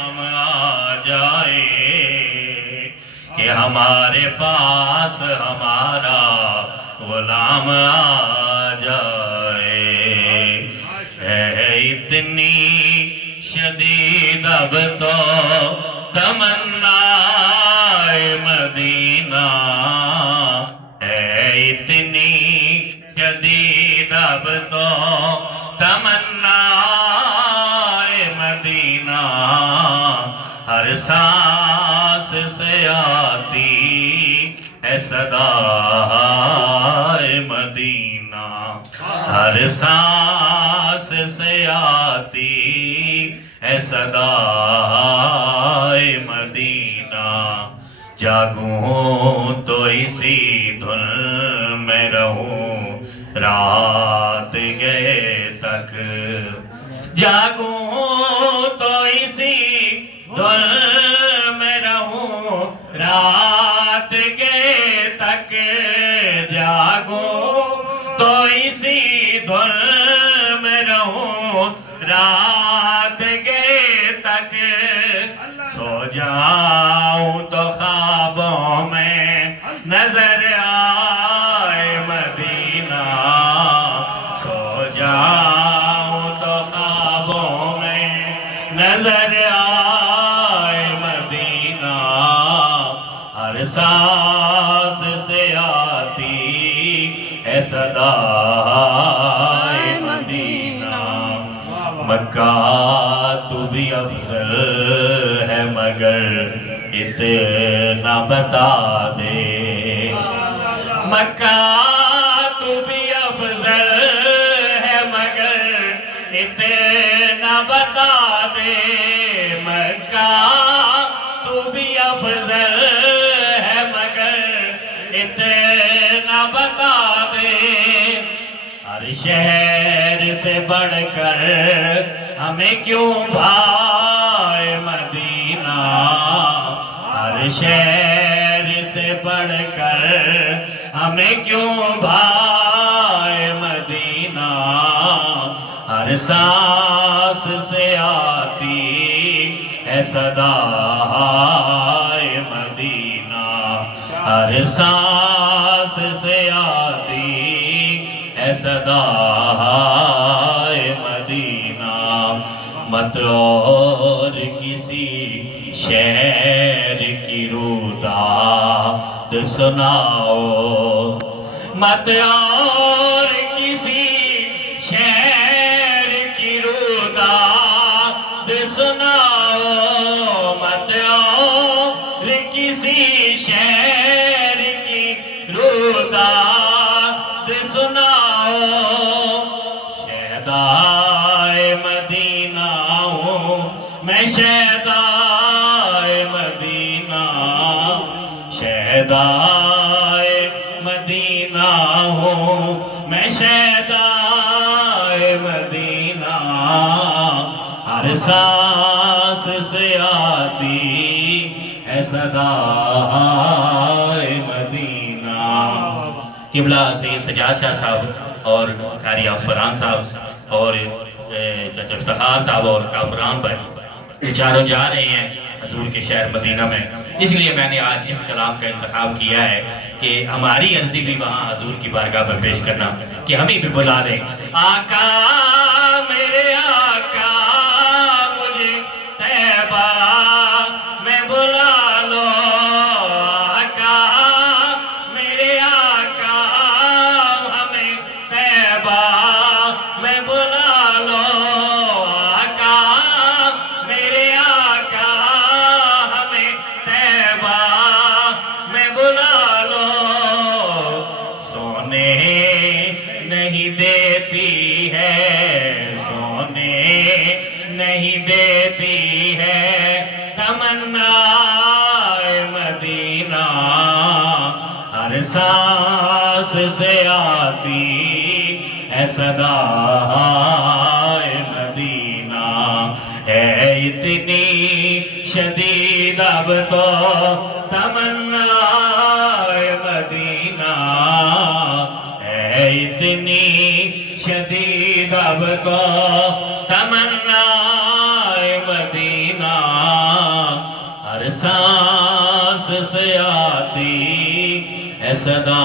پیام آ جائے کہ ہمارے پاس ہمارا غلام آ جائے. ہے اتنی شدید اب تو تمنا مدینہ، ہے اتنی شدید اب تو تمنا مدینہ، ہر سانس سے آتی ہے صدا مدینہ، ہر سانس سے آتی ہے صدا مدینہ. جاگوں تو اسی دھن میں رہوں رات گئے تک، جاگوں تو اسی دھن میں رہوں رات گئے تک، جاگوں تو اسی دھن میں رہوں رات گئے تک، سو جاؤں تو خوابوں میں نظر آئے مدینہ، سو جاؤں تو خوابوں میں نظر آئے مدینہ، ہر سانس سے آتی ہے صدا مدینہ. مکہ تو بھی افضل ہے مگر اتنا بتا دے، مکہ تو بھی افضل ہے مگر اتنا بتا دے، مکہ تو بھی افضل ہے مگر اتنا بتا دے. ہر شہر سے بڑھ کر ہمیں کیوں بھائے مدینہ، ہر شہر سے بڑھ کر ہمیں کیوں بھائے مدینہ، ہر سانس سے آتی ہے صدا مدینہ، ہر سانس سے آتی ہے صدا مدینہ. مت اور کسی شہر کی روداد سناؤ، مت اور کسی شہر کی روداد سناؤ، مت اور کسی شہر کی روداد سناؤ. شہدائے مدینہ ہوں میں، شہدائے مدینہ، شہدائے مدینہ ہوں میں، شہدائے مدینہ، ہر سانس سے آتی ہے صدا مدینہ. قبلہ سید سجاد شاہ صاحب اور قاری فرحان صاحب اور چچا افتخار صاحب اور کامران بھائی چاروں جا رہے ہیں حضور کے شہر مدینہ میں، اس لیے میں نے آج اس کلام کا انتخاب کیا ہے کہ ہماری عرضی بھی وہاں حضور کی بارگاہ میں پیش کرنا کہ ہمیں بھی بلا دیں. آقا میرے آقا مجھے طیبہ میں بلا لو، آقا میرے آقا ہمیں طیبہ میں بلا لو، آقا میرے آقا ہمیں طیبہ میں بلا لو. سونے نہیں دیتی ہے، سونے نہیں دیتی ہے تمنا مدینہ، ہر سانس سے آتی ہے صدا مدینہ. ہے اتنی شدید اب تو تمنا مدینہ، ہے اتنی شدید اب تو تمنا مدینہ، سے آتی ہے صدا